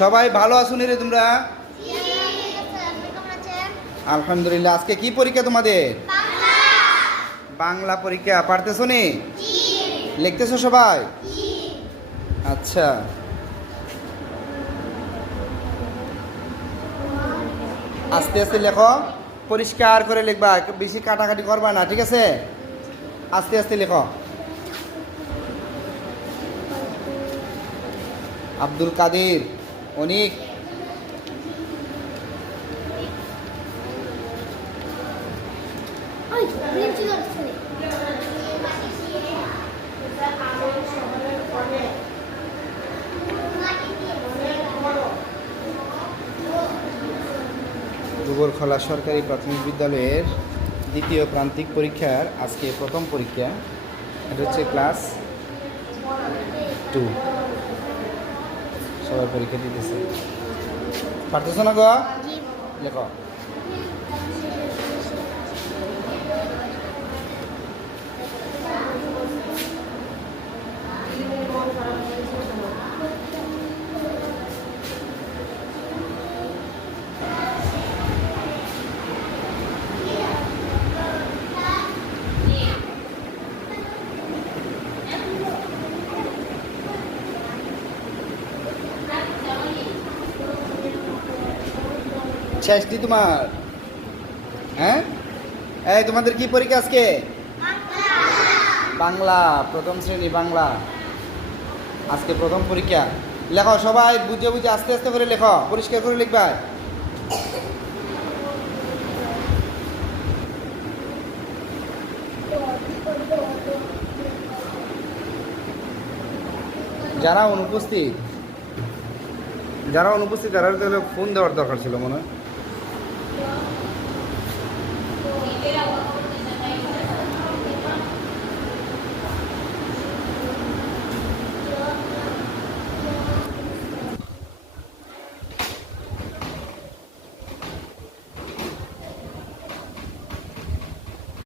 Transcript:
সবাই ভালো আছো রে তোমরা? আলহামদুলিল্লাহ। আজকে কি পরীক্ষা তোমাদের? বাংলা পরীক্ষা। পারতেছো নি? লিখতেছো সবাই? আচ্ছা, আস্তে আস্তে লেখো, পরিষ্কার করে লিখবা, বেশি কাটাকাটি করবা না, ঠিক আছে? আস্তে আস্তে লেখো। আব্দুল কাদের, অনিক, গোবরখলা সরকারি প্রাথমিক বিদ্যালয়ের দ্বিতীয় প্রান্তিক পরীক্ষার আজকে প্রথম পরীক্ষা। এটা হচ্ছে ক্লাস 2। সবাই পরীক্ষা দিতেছে। পারতেছো না গো? লেখো। শেষটি তোমার? হ্যাঁ, এই তোমাদের কি পরীক্ষা আজকে? বাংলা, প্রথম শ্রেণী বাংলা। আজকে প্রথম পরীক্ষা। লেখো সবাই, বুঝে বুঝে আস্তে আস্তে করে লেখো, পরিষ্কার করে লিখবা। যারা অনুপস্থিত তারা ফোন দেওয়ার দরকার ছিল মনে হয়।